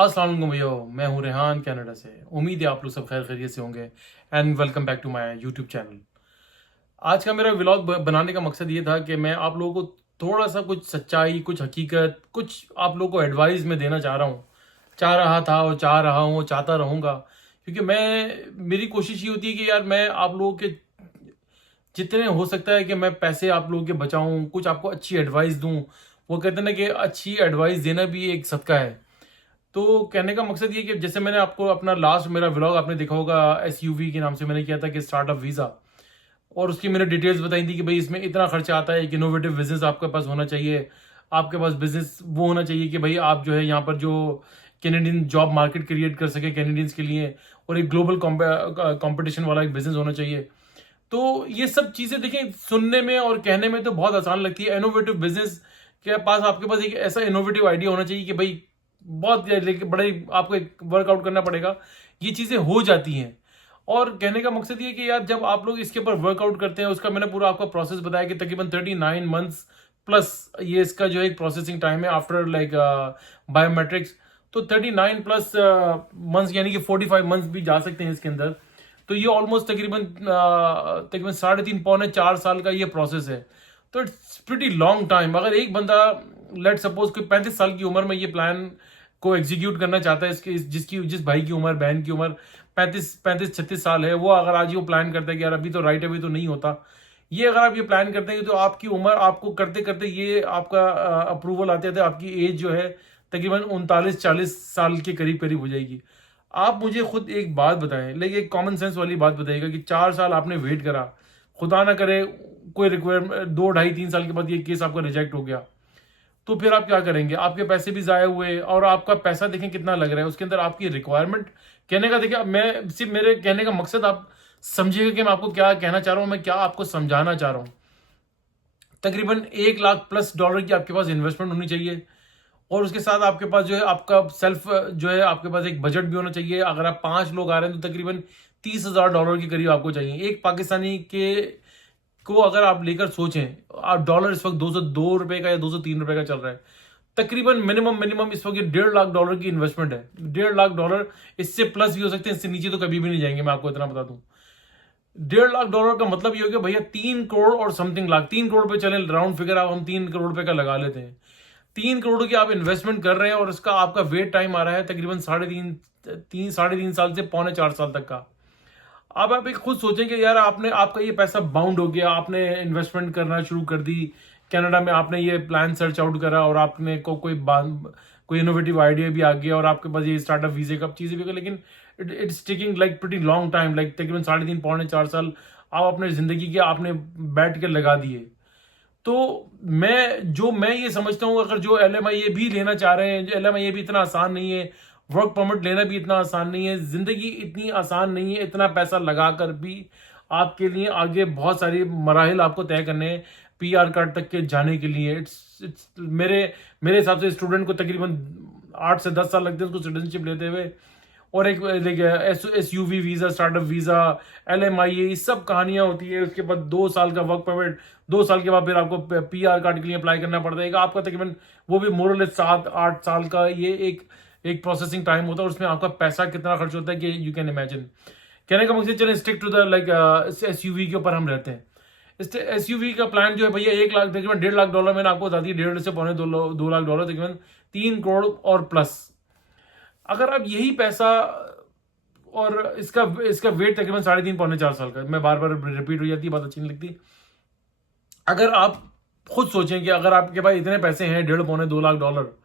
अस्सलाम वालेकुम भैया, मैं हूँ रेहान कनाडा से। उम्मीद है आप लोग सब खैर खैरियत से होंगे and welcome back to my YouTube channel. आज का मेरा व्लॉग बनाने का मकसद ये था कि मैं आप लोगों को थोड़ा सा कुछ सच्चाई, कुछ हकीकत, कुछ आप लोगों को एडवाइस में देना चाह रहा हूँ। चाह रहा था और चाह रहा हूँ, चाहता रहूँगा, क्योंकि मेरी कोशिश ये होती है कि यार मैं आप लोगों के जितने हो सकता है कि मैं पैसे आप लोगों के बचाऊं, कुछ आपको अच्छी एडवाइस दूं। वो कहते हैं ना कि अच्छी एडवाइस देना भी एक सदका है। तो कहने का मकसद ये कि जैसे मैंने आपको अपना लास्ट मेरा व्लॉग आपने देखा होगा, एसयूवी के नाम से मैंने किया था कि स्टार्टअप वीज़ा, और उसकी मैंने डिटेल्स बताई थी कि भाई इसमें इतना खर्चा आता है, एक इनोवेटिव बिजनेस आपके पास होना चाहिए। आपके पास बिजनेस वो होना चाहिए कि भाई आप जो है यहाँ पर जो कैनेडियन जॉब मार्केट क्रिएट कर सके कैनेडियंस के लिए, और एक ग्लोबल कंपटीशन वाला एक बिजनेस होना चाहिए। तो ये सब चीज़ें देखें, सुनने में और कहने में तो बहुत आसान लगती है। इनोवेटिव बिजनेस के पास आपके पास एक ऐसा इनोवेटिव आइडिया होना चाहिए कि भाई बहुत लेकिन बड़ा ही आपको एक वर्कआउट करना पड़ेगा, ये चीज़ें हो जाती हैं। और कहने का मकसद ये कि यार जब आप लोग इसके ऊपर वर्कआउट करते हैं, उसका मैंने पूरा आपको प्रोसेस बताया कि तकरीबन 39 मंथ्स प्लस ये इसका जो है प्रोसेसिंग टाइम है आफ्टर लाइक बायोमेट्रिक्स। तो 39 प्लस मंथ्स यानी कि 45 मंथ्स भी जा सकते हैं इसके अंदर। तो ये ऑलमोस्ट तकरीबन तकरीबन 3.5 पौने 4 साल का ये प्रोसेस है। तो इट्स प्रिटी लॉन्ग टाइम। अगर एक बंदा लेट सपोज कोई 35 साल की उम्र में ये प्लान को एग्जीक्यूट करना चाहता है, जिस भाई की उम्र, बहन की उम्र 35 36 साल है, वो अगर आज ये प्लान करता है कि यार अभी तो राइट अभी तो नहीं होता, ये अगर आप ये प्लान करते हैं तो आपकी उम्र आपको करते करते ये आपका अप्रूवल आते थे, आपकी एज जो है तकरीबन 39 40 साल के करीब करीब हो जाएगी। आप मुझे खुद एक बात बताएं, लेकिन एक कॉमन सेंस वाली बात बताइएगा कि 4 साल आपने वेट करा, खुदा ना करे कोई रिक्वायरमेंट 2 ढाई 3 साल के बाद ये केस आपका रिजेक्ट हो गया, तो फिर आप क्या करेंगे? आपके पैसे भी ज़ाया हुए, और आपका पैसा देखें कितना लग रहा है उसके अंदर। आपकी रिक्वायरमेंट कहने का देखिए, मैं सिर्फ मेरे कहने का मकसद आप समझिएगा कि मैं आपको क्या कहना चाह रहा हूँ, मैं क्या आपको समझाना चाह रहा हूँ। तकरीबन 1 लाख प्लस डॉलर की आपके पास इन्वेस्टमेंट होनी चाहिए, और उसके साथ आपके पास जो है आपका सेल्फ जो है आपके पास एक बजट भी होना चाहिए। अगर आप 5 लोग आ रहे हैं तो तकरीबन $30,000 के करीब आपको चाहिए। एक पाकिस्तानी के को अगर आप लेकर सोचें, आप डॉलर इस वक्त $202 का या $203 का चल रहा है। तकरीबन मिनिमम मिनिमम इस वक्त $1.5 लाख की इन्वेस्टमेंट है। $1.5 लाख, इससे प्लस भी हो सकते हैं, इससे नीचे तो कभी भी नहीं जाएंगे, मैं आपको इतना बता दूं। $1.5 लाख का मतलब ये हो गया भैया 3 करोड़ और समथिंग लाख। 3 करोड़ पे चले, राउंड फिगर आप हम 3 करोड़ का लगा लेते हैं। 3 करोड़ की आप इन्वेस्टमेंट कर रहे हैं, और इसका आपका वेट टाइम आ रहा है तकरीबन साढ़े तीन साल से 3.25 साल तक का। अब आप एक खुद सोचें कि यार आपने आपका ये पैसा बाउंड हो गया, आपने इन्वेस्टमेंट करना शुरू कर दी कनाडा में, आपने ये प्लान सर्च आउट करा, और आपने कोई इनोवेटिव आइडिया भी आ गया, और आपके पास ये स्टार्टअप वीजे का चीज़ें भी, लेकिन it's taking like pretty long time, like तकरीबन 3.5 पौने 4 साल आप अपने ज़िंदगी के आपने बैठ कर लगा दिए। तो मैं ये समझता हूँ, अगर जो LMIA भी लेना चाह रहे हैं, जो LMIA भी इतना आसान नहीं है, वर्क परमिट लेना भी इतना आसान नहीं है, जिंदगी इतनी आसान नहीं है, इतना पैसा लगाकर भी आपके लिए आगे बहुत सारी मराहिल आपको तय करने हैं PR कार्ड तक के जाने के लिए। इट्स मेरे मेरे हिसाब से स्टूडेंट को तकरीबन 8 से 10 साल लगते हैं उसको सिटीजनशिप लेते हुए, और एक SUV visa, startup visa, LMIA, ये सब कहानियां होती है। उसके बाद 2 साल का वर्क परमिट, 2 साल के बाद फिर आपको PR कार्ड के लिए अप्लाई करना पड़ता है। आपका तकरीबन वो भी मोरलेस 7 8 साल का ये एक प्रोसेसिंग टाइम होता है, और उसमें आपका पैसा कितना खर्च होता है कि यू कैन इमेजिन। कहने का मकसद, चलें stick to the like SUV के ऊपर हम रहते हैं। इस SUV का प्लान जो है भैया 1 लाख तकरीबन $1.5 लाख, मैंने आपको बता दी, 1.5 से पौने 2 लाख तकरीबन 3 करोड़ और प्लस। अगर आप यही पैसा, और इसका इसका वेट तकरीबन 3.5 पौने 4 साल का, मैं बार बार रिपीट हो जाती है, बात अच्छी नहीं लगती। अगर आप खुद सोचें कि अगर आपके पास इतने पैसे हैं, 1.5 पौने 2 लाख डॉलर,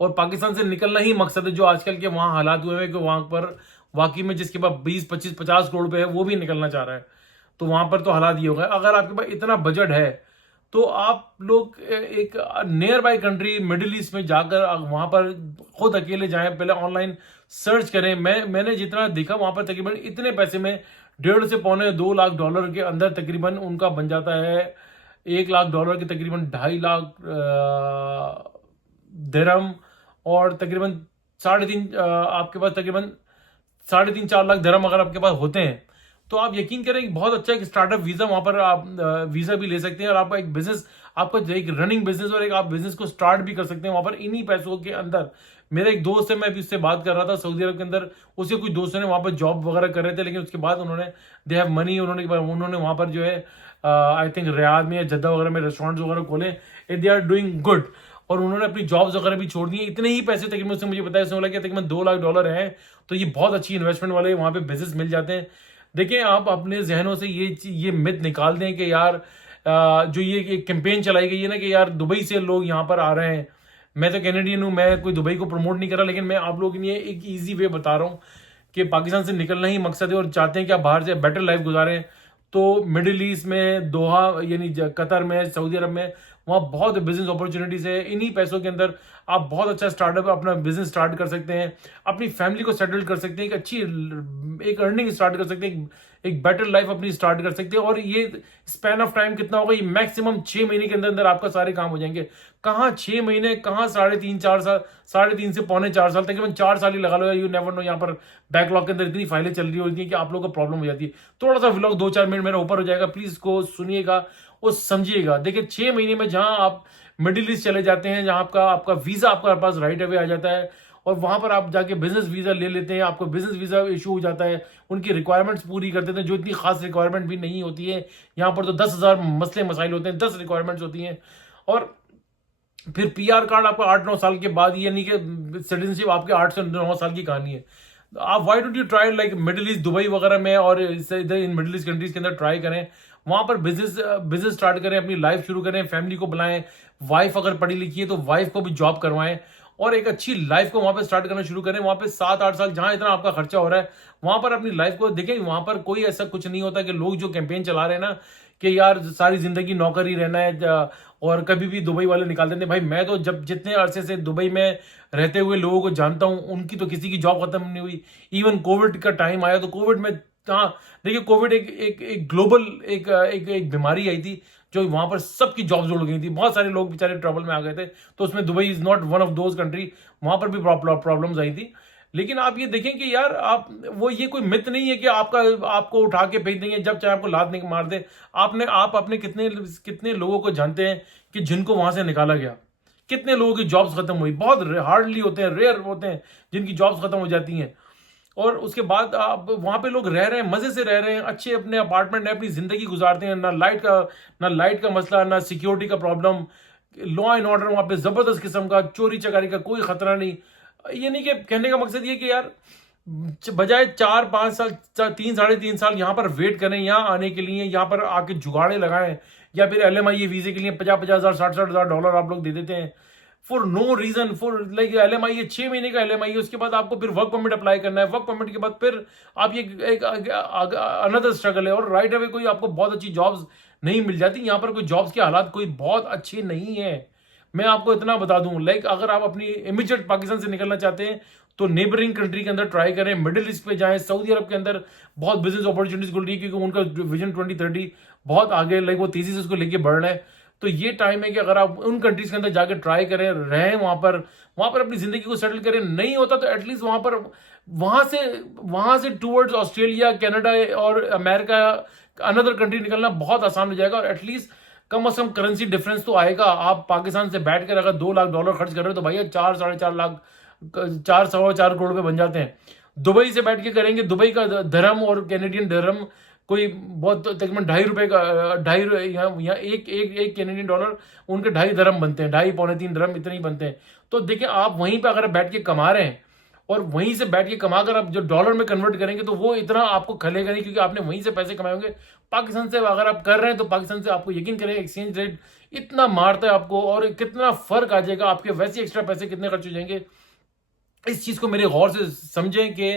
और पाकिस्तान से निकलना ही मकसद है, जो आजकल के वहाँ हालात हुए हैं कि वहाँ पर वाकई में जिसके पास 20 25 50 करोड़ पे है वो भी निकलना चाह रहा है, तो वहाँ पर तो हालात ये हो गए। अगर आपके पास इतना बजट है तो आप लोग एक near by country middle east में जाकर वहाँ पर खुद अकेले जाएं, पहले ऑनलाइन सर्च करें। मैंने जितना देखा वहाँ पर तकरीबन इतने पैसे में 1.5 से पौने 2 लाख डॉलर के अंदर तकरीबन उनका बन जाता है। $1 लाख के तकरीबन 2.5 लाख दिरहम, और तकरीबन 3.5 आपके पास तकरीबन 3.5 4 लाख दिरहम अगर आपके पास होते हैं, तो आप यकीन करें कि बहुत अच्छा एक स्टार्टअप वीज़ा वहाँ पर आप वीज़ा भी ले सकते हैं, और आपका एक बिजनेस, आपका एक रनिंग बिजनेस, और एक आप बिजनेस को स्टार्ट भी कर सकते हैं वहाँ पर इन्हीं पैसों के अंदर। मेरा एक दोस्त है, मैं अभी उससे बात कर रहा था सऊदी अरब के अंदर, उसके कुछ दोस्तों ने वहाँ पर जॉब वगैरह कर रहे थे, लेकिन उसके बाद उन्होंने दे हैव मनी, उन्होंने वहाँ पर जो है आई थिंक रियाद में या जद्दा वगैरह में रेस्टोरेंट्स वगैरह खोले, दे आर डूइंग गुड। और उन्होंने अपनी जॉब्स वगैरह भी छोड़ दी। इतने ही पैसे तकरीबन उसने मुझे बताया, उसने बोला कि तकरीबन $2 लाख है, तो ये बहुत अच्छी इन्वेस्टमेंट वाले वहाँ पे बिजनेस मिल जाते हैं। देखिए, आप अपने जहनों से ये मिथ निकाल दें कि यार जो ये कैंपेन चलाई गई है ना कि यार दुबई से लोग यहाँ पर आ रहे हैं। मैं तो कैनेडियन हूँ, मैं कोई दुबई को प्रमोट नहीं कर रहा, लेकिन मैं आप लोगों के लिए एक ईजी वे बता रहा हूँ कि पाकिस्तान से निकलना ही मकसद है और चाहते हैं कि आप बाहर से बेटर लाइफ गुजारें, तो मिडिल ईस्ट में दोहा यानी कतर में, सऊदी अरब में, वहाँ बहुत बिजनेस अपॉर्चुनिटीज है। इन्हीं पैसों के अंदर आप बहुत अच्छा स्टार्टअप अपना बिजनेस स्टार्ट कर सकते हैं, अपनी फैमिली को सेटल कर सकते हैं, एक अर्निंग स्टार्ट कर सकते हैं, एक बेटर लाइफ अपनी स्टार्ट कर सकते हैं। और ये स्पैन ऑफ टाइम कितना होगा, ये मैक्सिमम 6 महीने के अंदर अंदर आपका सारे काम हो जाएंगे। कहाँ 6 महीने, कहाँ 3.5 4 साल, 3.5 से पौने 4 साल, तकरीबन 4 साल ही लगा लो। यू नेवर नो, यहाँ पर बैकलॉग के अंदर इतनी फाइलें चल रही होती हैं कि आप लोगों को प्रॉब्लम हो जाती है। थोड़ा सा व्लॉग 2-4 मिनट मेरा ऊपर हो जाएगा, प्लीज को सुनिएगा और समझिएगा। देखिए, 6 महीने में जहां आप मिडिल ईस्ट चले जाते हैं, जहां आपका आपका वीजा आपके पास राइट अवे आ जाता है, और वहां पर आप जाके बिजनेस वीजा ले लेते हैं, आपको बिजनेस वीजा इशू हो जाता है, उनकी रिक्वायरमेंट्स पूरी कर देते हैं, जो इतनी खास रिक्वायरमेंट भी नहीं होती है। यहाँ पर तो 10,000 मसले मसाइल होते हैं, 10 रिक्वायरमेंट्स होती हैं। और फिर पीआर कार्ड आपको 8-9 साल के बाद, यानी कि सिटीजनशिप आपके 8 से 9 साल की कहानी है। आप why don't you try like middle east, Dubai वगैरह में, और इधर इन मिडिल ईस्ट कंट्रीज के अंदर ट्राई करें, वहां पर बिजनेस स्टार्ट करें, अपनी लाइफ शुरू करें, फैमिली को बुलाएं, वाइफ अगर पढ़ी लिखी है तो वाइफ को भी जॉब करवाएं, और एक अच्छी लाइफ को वहां पर स्टार्ट करना शुरू करें। वहां पे 7-8 साल जहां इतना आपका खर्चा हो रहा है, वहां पर अपनी लाइफ को देखें। वहां पर कोई ऐसा कुछ नहीं होता कि लोग जो कैंपेन चला रहे हैं ना कि यार सारी जिंदगी नौकर ही रहना है, और कभी भी दुबई वाले निकाल देते हैं। भाई, मैं तो जब जितने अरसे से दुबई में रहते हुए लोगों को जानता हूं, उनकी तो किसी की जॉब खत्म नहीं हुई। इवन कोविड का टाइम आया तो कोविड में, हाँ देखिए, कोविड एक ग्लोबल एक बीमारी आई थी जो वहां पर सबकी जॉब्स उड़ गई थी। बहुत सारे लोग बेचारे ट्रबल में आ गए थे, तो उसमें Dubai is not one of those country, वहां पर भी प्रॉब्लम्स आई थी। लेकिन आप ये देखें कि यार आप वो, ये कोई मिथ नहीं है कि आपको उठा के फेंक देंगे जब चाहे आपको लात नहीं मार दे। आप अपने कितने कितने लोगों को जानते हैं कि जिनको वहां से निकाला गया, कितने लोगों की जॉब्स खत्म हुई। बहुत हार्डली होते हैं, रेयर होते हैं जिनकी जॉब्स खत्म हो जाती हैं। और उसके बाद आप वहां पे लोग रह रहे हैं, मजे से रह रहे हैं, अच्छे अपने अपार्टमेंट में अपनी जिंदगी गुजारते हैं, ना लाइट का मसला, ना सिक्योरिटी का प्रॉब्लम, लॉ एंड ऑर्डर वहां पे जबरदस्त किस्म का, चोरी चकारी का कोई खतरा नहीं। ये नहीं कि कहने का मकसद ये कि यार बजाय 4-5 साल, 3-3.5 साल यहाँ पर वेट करें यहाँ आने के लिए, यहाँ पर आके जुगाड़े लगाएं, या फिर LMIA वीजे के लिए 50,000 $60,000 $60,000 आप लोग दे देते हैं for no reason. For like LMIA 6 महीने का LMIA, उसके बाद आपको फिर वर्क परमिट अप्लाई करना है, वर्क परमिट के बाद फिर आप ये एक अनदर स्ट्रगल है, और राइट अवे कोई आपको बहुत अच्छी जॉब्स नहीं मिल जाती। यहाँ पर कोई जॉब्स के हालात कोई बहुत अच्छे नहीं है। मैं आपको इतना बता दूं, लाइक अगर आप अपनी इमीडिएट पाकिस्तान से निकलना चाहते हैं तो नेबरिंग कंट्री के अंदर ट्राई करें, मिडिल ईस्ट पे जाएं, सऊदी अरब के अंदर बहुत बिजनेस अपॉर्चुनिटीज खुल रही है, क्योंकि उनका विजन 2030 बहुत आगे, लाइक वो तेजी से उसको लेके बढ़ रहे हैं। तो ये टाइम है कि अगर आप उन कंट्रीज के अंदर जाके ट्राई करें, रहें वहां पर अपनी जिंदगी को सेटल करें। नहीं होता तो एटलीस्ट वहां से टूवर्ड्स ऑस्ट्रेलिया, कनाडा और अमेरिका, अनदर कंट्री निकलना बहुत आसान हो जाएगा, और एटलीस्ट कम से कम करेंसी डिफरेंस तो आएगा। आप पाकिस्तान से बैठकर अगर $2 लाख खर्च कर रहे हो तो भैया 4-4.5 लाख, 4-4.25 करोड़ रुपए बन जाते हैं। दुबई से बैठ के करेंगे, दुबई का धर्म और कैनेडियन धर्म कोई बहुत तकरीबन $2.5 का, यहाँ एक कैनेडियन डॉलर उनके 2.5 धर्म बनते हैं, 2.5-3 धर्म इतने ही बनते हैं। तो देखिए, आप वहीं पे अगर बैठ के कमा रहे हैं, और वहीं से बैठ के कमाकर आप जो डॉलर में कन्वर्ट करेंगे तो वो इतना आपको खलेगा नहीं, क्योंकि आपने वहीं से पैसे कमाए होंगे। पाकिस्तान से अगर आप कर रहे हैं तो पाकिस्तान से आपको यकीन करें एक्सचेंज रेट इतना मारता है आपको, और कितना फर्क आ जाएगा, आपके वैसे एक्स्ट्रा पैसे कितने खर्च हो जाएंगे। इस चीज को मेरे गौर से समझें कि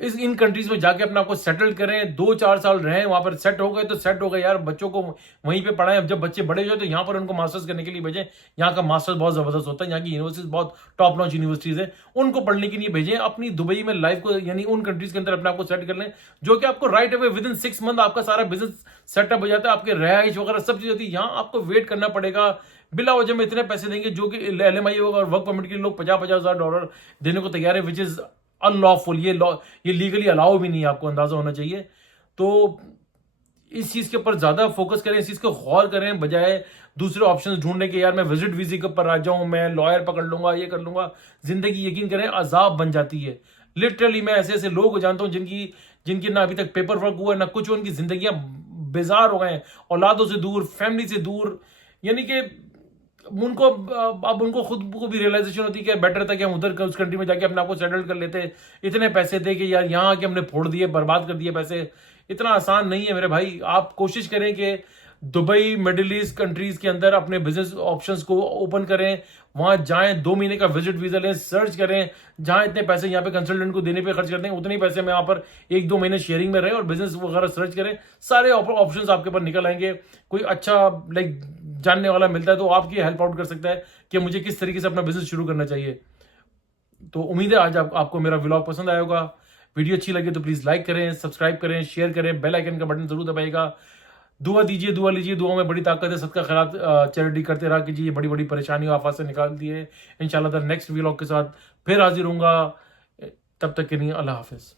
इन कंट्रीज में जाके अपना आपको सेटल करें, 2-4 साल रहें वहां पर। सेट हो गए तो सेट हो गए यार, बच्चों को वहीं पे पढ़ाएं। अब जब बच्चे बड़े हो जाए तो यहाँ पर उनको मास्टर्स करने के लिए भेजें। यहाँ का मास्टर्स बहुत जबरदस्त होता है, यहाँ की यूनिवर्सिटीज बहुत टॉप नॉच यूनिवर्सिटीज है, उनको पढ़ने के लिए भेजें। अपनी दुबई में लाइफ को, यानी उन कंट्रीज के अंदर अपने आपको सेट कर लें, जो कि आपको right away with in 6 month आपका सारा बिजनेस सेटअप हो जाता है, आपके रहाइश वगैरह सब चीज होती है। यहाँ आपको वेट करना पड़ेगा, बिला वजह में इतने पैसे देंगे, जो कि LMIA और वर्क परमिट के लिए लोग $50,000 देने को तैयार है, विच इज अनलॉफुल। ये लीगली अलाउ भी नहीं है, आपको अंदाजा होना चाहिए। तो इस चीज़ के ऊपर ज़्यादा फोकस करें, इस चीज़ को गौर करें, बजाय दूसरे ऑप्शन ढूंढने के। यार मैं विजिट वीजे के ऊपर आ जाऊं, मैं लॉयर पकड़ लूंगा, ये कर लूंगा। जिंदगी यकीन करें अजाब बन जाती है। लिटरली मैं ऐसे ऐसे लोग जानता हूं जिनकी जिनकी ना अभी तक पेपर वर्क हुआ है ना कुछ, उनकी जिंदगियां बेजार हो गए हैं, औलादों से दूर, फैमिली से दूर। यानी कि उनको अब उनको खुद को भी रियलाइजेशन होती है कि बेटर था कि हम उधर उस कंट्री में जाके अपने आप को सेटल कर लेते। इतने पैसे थे कि यार यहाँ आके हमने फोड़ दिए, बर्बाद कर दिए पैसे। इतना आसान नहीं है मेरे भाई। आप कोशिश करें कि दुबई, मिडिल ईस्ट कंट्रीज के अंदर अपने बिजनेस ऑप्शंस को ओपन करें, वहां जाएं, 2 महीने का विजिट वीजा लें, सर्च करें। जहां इतने पैसे यहाँ पे कंसल्टेंट को देने पे खर्च करते हैं, उतने ही पैसे में यहाँ पर 1-2 महीने शेयरिंग में रहे और बिजनेस वगैरह सर्च करें। सारे ऑप्शंस आपके पास निकल आएंगे। कोई अच्छा लाइक जानने वाला मिलता है तो आपकी हेल्प आउट कर सकता है कि मुझे किस तरीके से अपना बिजनेस शुरू करना चाहिए। तो उम्मीद है आज आपको मेरा व्लॉग पसंद आया होगा। वीडियो अच्छी लगी तो प्लीज लाइक करें, सब्सक्राइब करें, शेयर करें, बेल आइकन का बटन जरूर दबाइएगा। दुआ दीजिए, दुआ लीजिए, दुआ में बड़ी ताकत है। सबका खैरात चैरिटी करते रहा कीजिए। बड़ी बड़ी परेशानियों आफत से निकाल दिए। इंशाल्लाह नेक्स्ट व्लॉग के साथ फिर हाजिर होऊंगा। तब तक के लिए अल्लाह हाफिज।